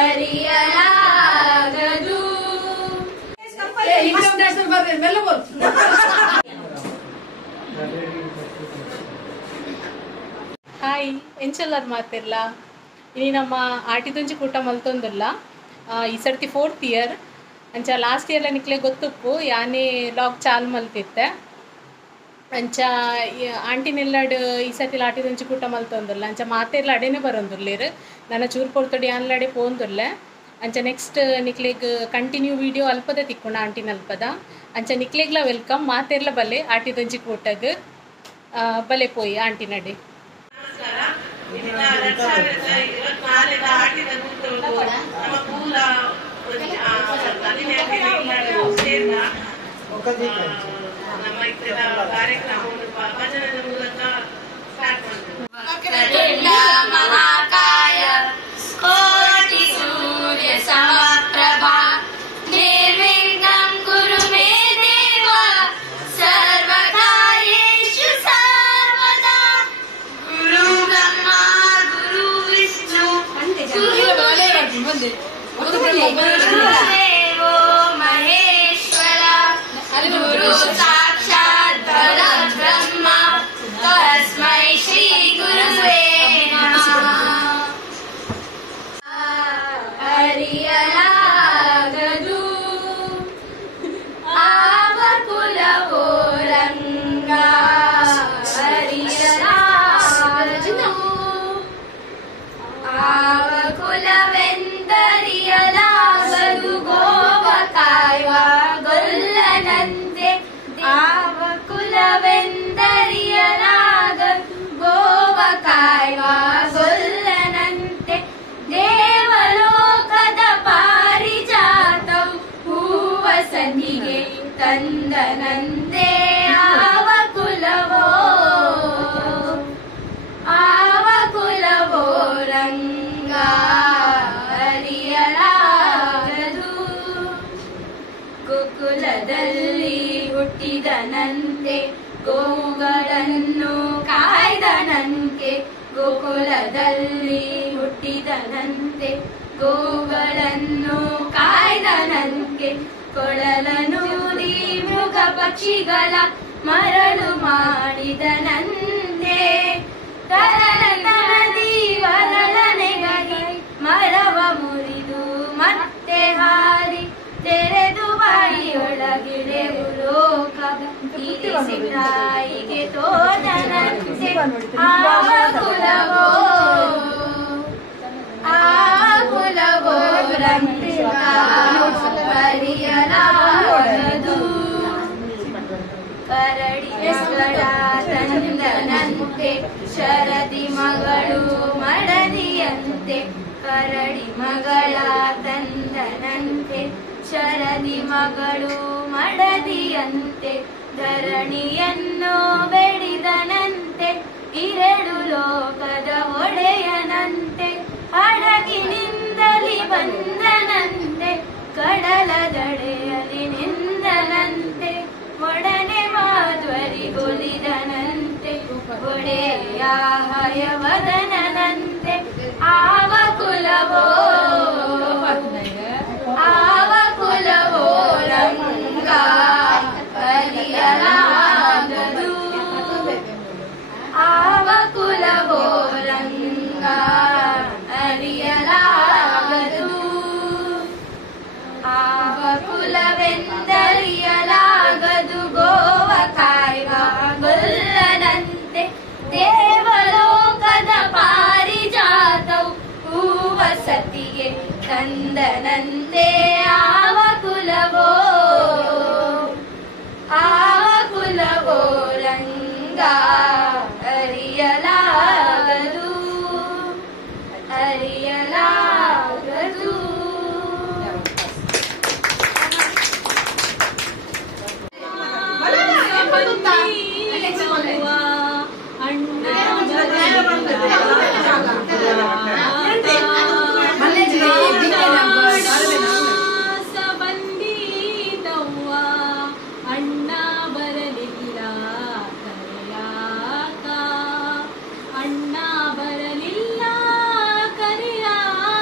ಅರಿಯಲಾಗದು. Hi ಎಂಚಲ್ಲರ್ ಮಾತಿರ್ಲ ಇನಿ ನಮ್ಮ ಆಟಿದೊಂಜಿ ಕೂಟ ಮಲ್ತೊಂದುಲ್ಲ ಈ ಸರ್ತಿ 4th ಇಯರ್ ಅಂಚ ಲಾಸ್ಟ್ ಇಯರ್ಲ ನಿಕ್ಲೆ ಗೊತ್ತುಪ್ಪು ಯಾನೇ ಲಾಗ್ ಚಾಲ್ ಮಲ್ತಿತ್ತೆ ಅಂಚ ಆಂಟಿನೆಲ್ಲಡ್ ಈ ಸರ್ತಿ ಆಟಿದೊಂಜಿ ಕೂಟ ಮಲ್ತೊಂದುಲ್ಲ ಅಂಚ ಮಾತೆರ್ಲ ಅಡೆನೇ ಬರೋಂದುಲ್ಲೇರು ನನ್ನ ಚೂರು ಪೊರ್ತೊಡಿ ಆನ್ಲಡೆ ಪೋಂದುಲ್ಲೆ ಅಂಚ ನೆಕ್ಸ್ಟ್ ನಿಕ್ಲೆಗ್ ಕಂಟಿನ್ಯೂ ವಿಡಿಯೋ ಅಲ್ಪದ ತಿಕ್ಕೊಂಡ ಆಂಟಿನ ಅಲ್ಪದ ಅಂಚ ನಿಕ್ಲೆಗ್ಲ ವೆಲ್ಕಮ್ ಮಾತೆರ್ಲ ಬಲ್ಲೆ ಆಟಿದೊಂಜಿ ಕೂಟಗ್ ಬಲೆ ಪೋಯಿ ಆಂಟಿನಡೆ. ಮಹಾಕಾಯ ಕೋಟಿ ಸೂರ್ಯ ಸಮಪ್ರಭಾ ನಿರ್ವಿಘ್ನಂ ಕುರು ಮೇ ದೇವ ಸರ್ವಕಾರ್ಯೇಷು ಸರ್ವದಾ ಗುರು ಬ್ರಹ್ಮ ಗುರು ವಿಷ್ಣು ಗುರುದೇವೋ ಮಹೇಶ್ವರ ಗುರು ಸಾಕ್ಷಾತ್ ಪರಬ್ರಹ್ಮ ತಸ್ಮೈ ಶ್ರೀ ಗುರುವೇ ನಮಃ. ಅರಿಯಲಾಗದು ಆವ ಕುಲವೋ ರಂಗ ಅರಿಯಲಾಗದು ಆವ ಕುಲವೆಂದರಿಯಲಾಗದು ಗೋವ ಕಾಯುವ ಗೊಲ್ಲನಂತೆ ಆವ ಕುಲವೆಂದರಿಯಲಾಗದು ಗೋವ ಕಾಯುವ ಗೊಲ್ಲನಂತೆ ದೇವಲೋಕದ ಪಾರಿಜಾತವು ಹೂವ ಸನಿಗೆ ತಂದನಂತೆ ಆವ ಕುಲವೋ ರಂಗ ಅರಿಯಲಾಗದು ಗೋಕುಲದಲ್ಲಿ ಹುಟ್ಟಿದನಂತೆ ಗೋವುಗಳನ್ನು ಕಾಯ್ದನಂತೆ ಗೋಕುಲದಲ್ಲಿ ಹುಟ್ಟಿದನಂತೆ ಗೋವುಗಳನ್ನು ಕಾಯ್ದನಂತೆ ಕೊಳಲನೂರಿ ಮೃಗ ಪಕ್ಷಿಗಳ ಮರಳು ಮಾಡಿದನಂತೆ ತರಲನದಿ ವರಲನೆಗಾಗಿ ಮರವ ಮುರಿದು ಮತ್ತೆ ಹಾರಿ ತೆರೆದು ಬಾಯಿಯೊಳಗಿಡೆವು ಲೋಕ ಇರಿಸಿ ತಾಯಿಗೆ ತೋದನಂತೆ ಆವ ಕುಲವೋ ರಂಗ ಅರಿಯಲಾಗದು ಕರಡಿ ಮಗಳ ತಂದನಂತೆ ಶರದಿ ಮಗಳು ಮಡದಿಯಂತೆ ಕರಡಿ ಮಗಳ ತಂದನಂತೆ ಶರದಿ ಮಗಳು ಮಡದಿಯಂತೆ ಧರಣಿಯನ್ನು ಬೆಳೆದನಂತೆ ಇರಡು ಲೋಕದ ಒಡೆಯನಂತೆ ಹಡಗಿನಿಂದಲಿ ಬಂದನಂತೆ ಕಡಲ ದಡೆಯಲಿ ನಿಂದನಂತೆ ಒಡನೆ ಮಾಧ್ವರಿಗೊಲಿದನಂತೆ ಒಡೆಯ ಹಯವದನಂತೆ ಆವ ಕುಲವೋ ರಂಗ ಅರಿಯಲಾಗದು ಆವ ಕುಲವೋ ರಂಗ ಅರಿಯಲಾಗದು ಆವ ಕುಲವೆಂದರಿಯಲಾಗದು ಗೋವ ಕಾಯುವ ಗೊಲ್ಲನಂತೆ ದೇವಲೋಕದ ಪಾರಿಜಾತವು ಹೂವ ಸತಿಗೆ ತಂದನಂತೆ ಆವ ಕುಲವೋ ರಂಗ ಅರಿಯಲಾಗದು ಅರಿಯಲಾಗದು. ಅಣ್ಣ ಬರಲಿಲ್ಲ ಕರೆಯಾಕ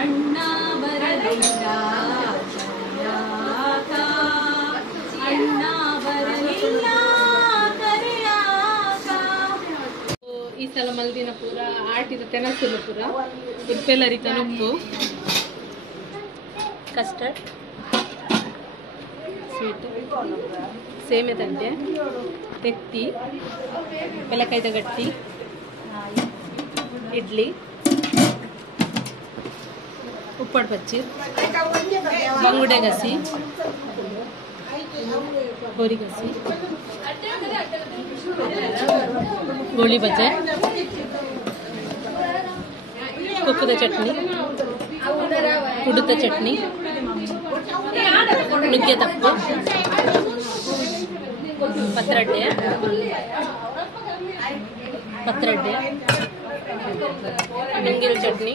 ಅಣ್ಣ ಬರಲಿಲ್ಲ ಕರೆಯಾಕ, ಅಣ್ಣ ಬರಲಿಲ್ಲ ಕರೆಯಾಕ. ಈ ಸಲ ಮಲ್ದಿನ ಪೂರ ಆಟಿದ ತೆನಸುಲು ಪೂರ ಉಪ್ಪೆಲ್ಲರಿ ತನುಪ್ಪು ಕಸ್ಟರ್ಡ್ ಸ್ವೀಟ್ ಸೇಮೆ ತಂದೆ ತೆತ್ತಿ ಬೆಲಕಾಯ್ದ ಗಟ್ಟಿ ಇಡ್ಲಿ ಉಪ್ಪಡ್ ಪಚ್ಚಿ ಬಂಗುಡೆ ಗಸಿ ಗೋರಿ ಗಸಿ ಗೋಳಿ ಬಜೆ ಕೊಕ್ಕದ ಚಟ್ನಿ ಕುಡುತ ಚಟ್ನಿ ನುಗ್ಗೆ ತಪ್ಪು ಪತ್ರೊಡೆ ಹಿಂಗಿರು ಚಟ್ನಿ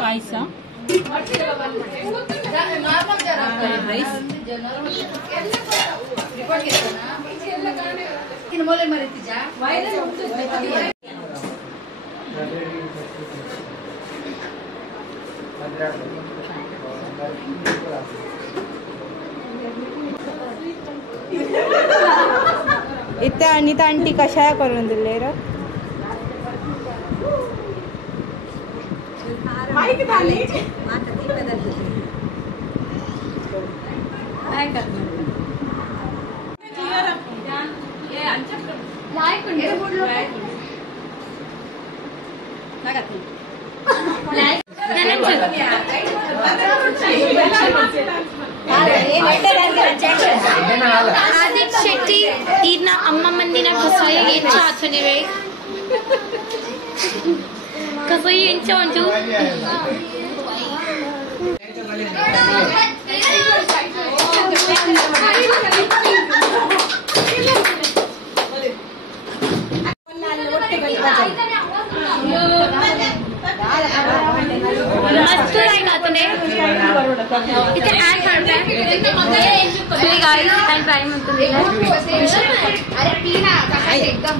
ಪಾಯಸ ರೈಸ್ इथे अनिता आंटी कशाया करून दिले र ಆದಿತ್ಯ ಶೆಟ್ಟಿ ಈಗಿನ ಅಮ್ಮ ಮಂದಿನ ಕಸಾಯಿ ಹೆಚ್ಚು ಹಾಕೊಂಡಿವೆ ಕಸಾಯಿ ಹೆಚ್ಚು ಒಂದು मस्त राहील तुने इथे ऍड करताय सॉरी गाइस ऍड ट्राय म्हणतो अरे पीना एकदम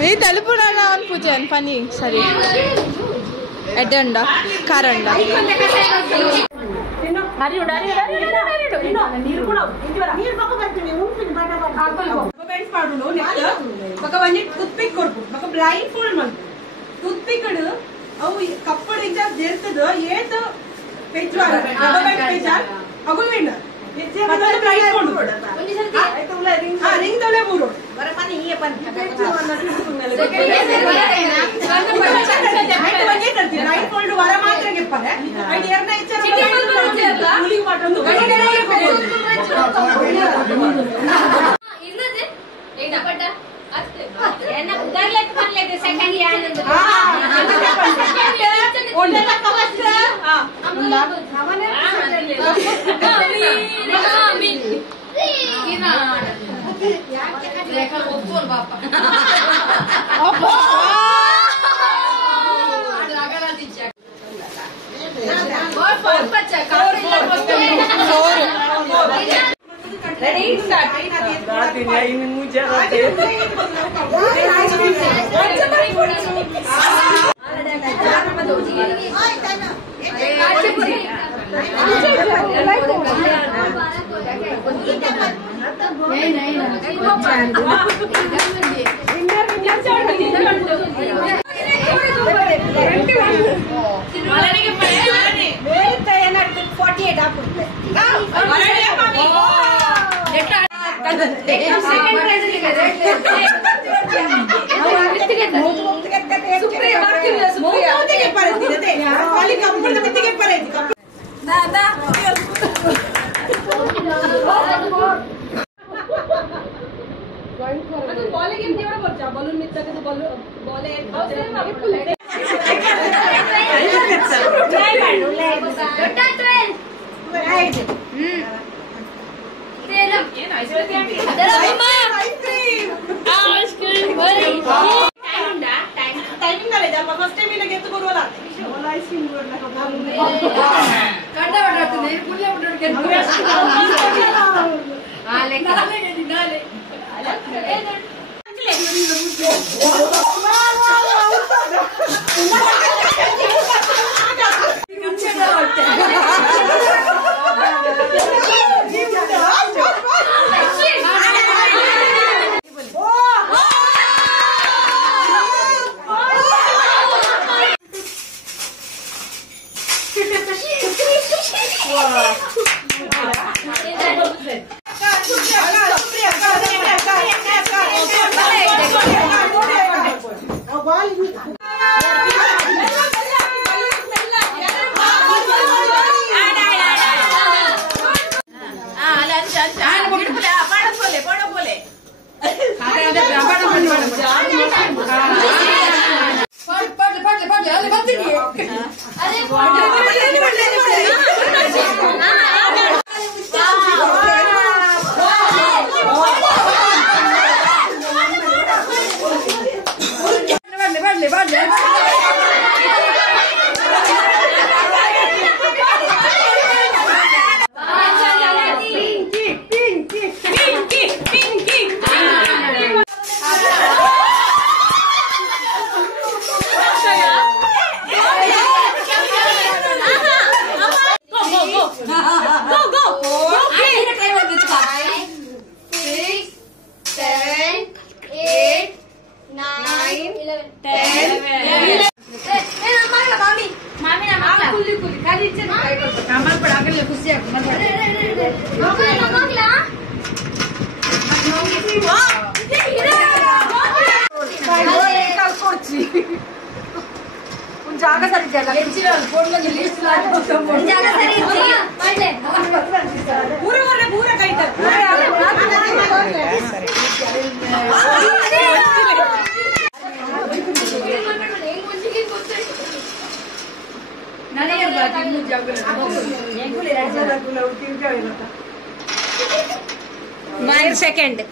ಈ ತಲುಪುರಾಗ ಅವನ್ ಪೂಜನ್ ಪನಿ ಸರಿ ಎಡ್ಡಂಡ ಕಾರಂಡ ಟೂತ್ಪಿಕ್ ಕೊಡ್ಬೋದು ಮಗ ಬ್ಲೈಂಡ್ ಫೋಲ್ಡ್ ಮಾಡ್ಬೋದು ಟೂತ್ಪಿಕ್ ಅವು ಕಪ್ಪಡ ಎಕ್ಸಾಮ್ ಸೇರ್ತದ ಏತ್ ಪೇಜ್ವಾರ ಗವರ್ಮೆಂಟ್ ಪೇಜಾರ್ ಅಗುಲ್ ವೇಂಡ ಮತ್ತೊಂದು ಬ್ಲೈಂಡ್ ಫೋಲ್ಡ್ ರಿಂಗ್ ತಲೆ ಮೂರು ಬರಪಾನಿ ಈ ಪನ್ ಬ್ಲೈಂಡ್ ಫೋಲ್ಡ್ ವರ ಮಾತ್ರ ಗೆಪ್ಪನೆ ಐ ಎರಡನೇ ಇಚ್ಛೆ ಕೂಲಿಂಗ್ ಮಾಡೋದು ಇನ್ನದೆ ಏನ ಪಟ್ಟ ಅಷ್ಟೇ ಏನ ಉದಾರ್ಲೆಟ್ ಪನ್ಲೆದೆ ಸೆಕೆಂಡ್ ಯಾನ್ ಅಂತ ಒಂದೆಲ್ಲ ಕವಚ ಅಮ್ಮ ನವನೇ ಮಮ್ಮಿ ಇನಾ ರೇಖಾ ಒಪ್ಪೋನ್ ಬಾಪ ಅಪ್ಪ Ready, start. Ini muja rate. 1 second.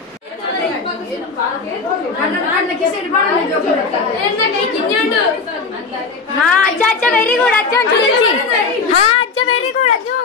हाँ अच्छा अच्छा वेरी गुड अच्छा हाँ अच्छा वेरी गुड अच्छा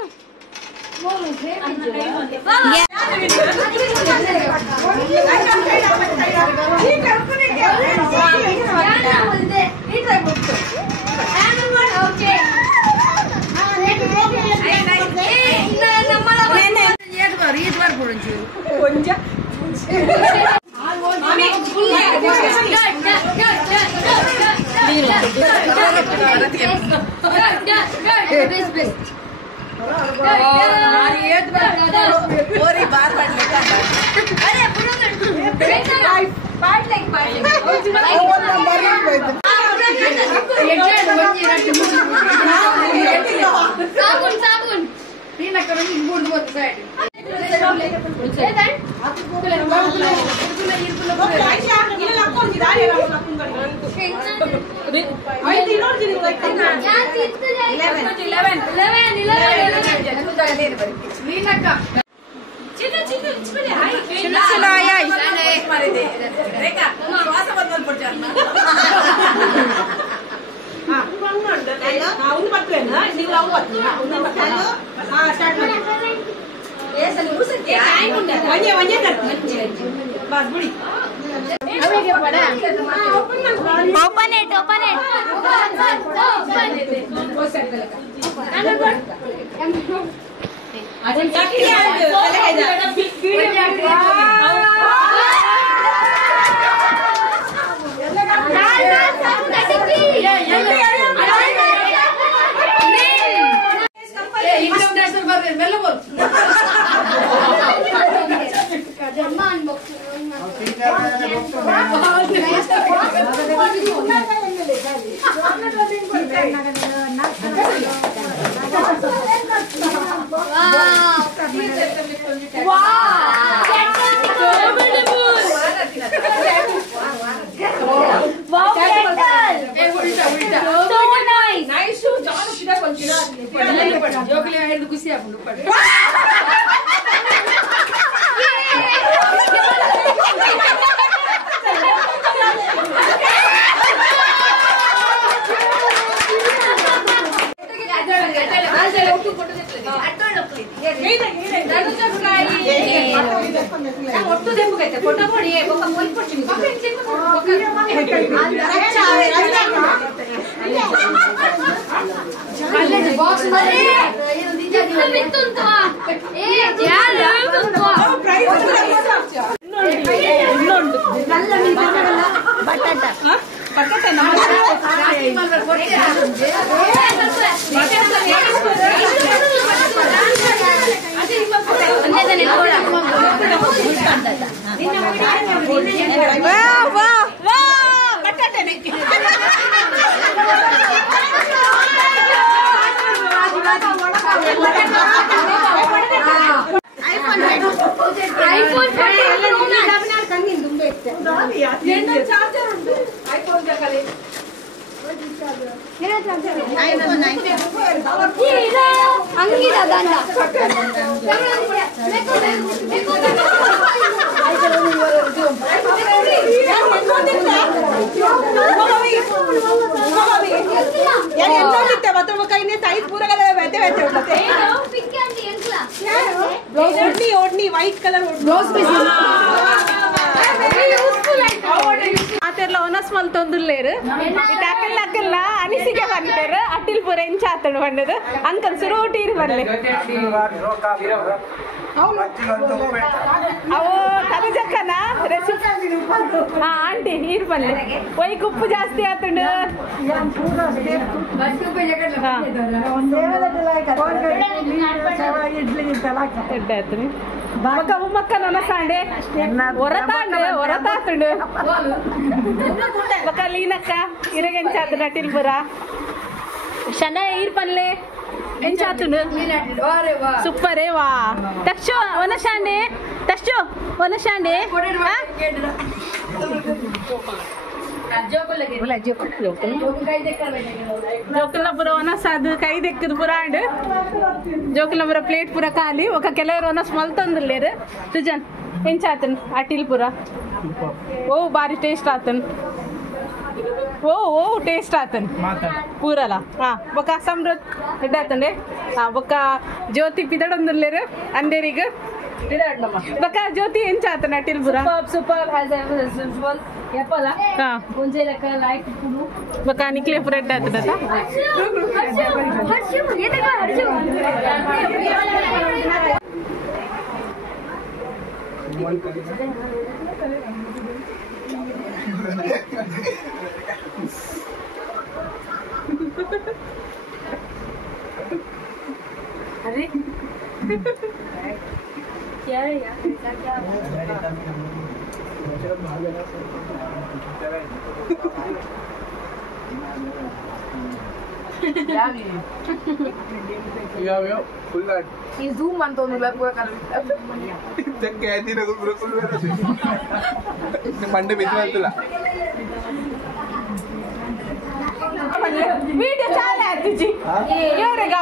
Open it. ಒಟ್ಟು ದೆಂಬುಗೈತೆ ಫೋಟೋ ಕೊಡಿ ಒಕ್ಕ ಮೊಲ್ ಕೊಡ್ತೀನಿ ಬಾಕ್ಸ್ ಅಂಗಿದ ದಂಡ ಕೈನೇ ಸೈಜ್ ಪೂರ ವ್ಯತೆ ವ್ಯತೆ ಓಡ್ನಿ ವೈಟ್ ಕಲರ್ ಆತೆಲ್ಲ ಒನಸ್ಮಲ್ ತೊಂದುಲ್ಲೇರು ಇದಾಕಲ್ಲ ಅಕ್ಕಲ್ಲ ಅನಿಸಿಕೆ ಬಂದಿರು ಅಟ್ಟಿಲ್ ಪೂರ ಎಂಚ ಆತಣ ಬಂದದು ಅಂಕಲ್ ಸುರೋಟೀರು ಬರ್ಲೆ ಅವು ತನಜಕ್ಕನ ಹಾ ಆಂಟಿ ನೀರು ಬಲ್ಲೆ ಒಯ್ಕ್ ಉಪ್ಪು ಜಾಸ್ತಿ ಆತಂಡು ಎಡ್ಡಾಯ್ತು ಮಕ್ಕ ಉಮ್ಮಕ್ಕ ನನ್ನ ಸಾಂಡೆ ಹೊರತಾತುಂಡು ಮಕ್ಕ ಲೀನಕ್ಕ ಇರಗೆಂಚಾತು ನಟಿಲ್ಪುರ ಶನ ಈರ್ ಪಲ್ಲೆ ಎಂಚಾತುಂಡು ಸೂಪರೇ ವಾ ತಕ್ಷು ಒನಶಾಂಡೆ ತಕ್ಷು ಒನಶಾಂಡೆ ಜೋಕುಲ ಪುರ ಒನಸ್ ಅದು ಕೈ ದೆಕ್ಕದು ಪುರ ಅಂಡ್ ಜೋಕುಲ ಪುರ ಪ್ಲೇಟ್ ಪುರ ಖಾಲಿ ఒక ಕೆಲವರು ಒನಸ್ ಮಲ್ತೊಂದುಲ್ಲೇರು ಸುಜನ್ ಎಂಚಾತನ್ ಅಟಿಲ್ ಪುರ ಓ ಬಾರಿ ಟೇಸ್ಟ್ ಆತನ್ ಓ ಓ ಟೇಸ್ಟ್ ಆತನ್ ಪೂರಲ್ಲ ಹಾ ಬೊಕ ಸಮೃದ್ಧ ಎಡ್ಡಾತಂಡೆ ಹಾ ಬೊಕ ಜ್ಯೋತಿ ಪಿದಡೊಂದುಲ್ಲೇರು ಅಂದೇರಿಗೆ ಬೊಕ ಜ್ಯೋತಿ ಎಂಚಾತನ್ ಅಟಿಲ್ ಪುರ ಸೂಪರ್ ಆಸ್ ಯೂಶುವಲ್ ಯಪ್ಪಲ ಹಾ ಒಂಜೆ ಲೆಕ್ಕ ಲೈಕ್ ಕುಡು ಬೊಕ ನಿಕ್ಲೆ ಪುರ ಎಡ್ಡಾತದ ಹರ್ಷು ಎದಗ ಹರ್ಷು अरे क्या है यार क्या ಈ ಝೂಮ್ ಅಂತ ಒಂದು ಮಂಡೆ ಬಿದ್ದಿಲ್ಲ వీడియో చాలా అతిచి ఎవరిగా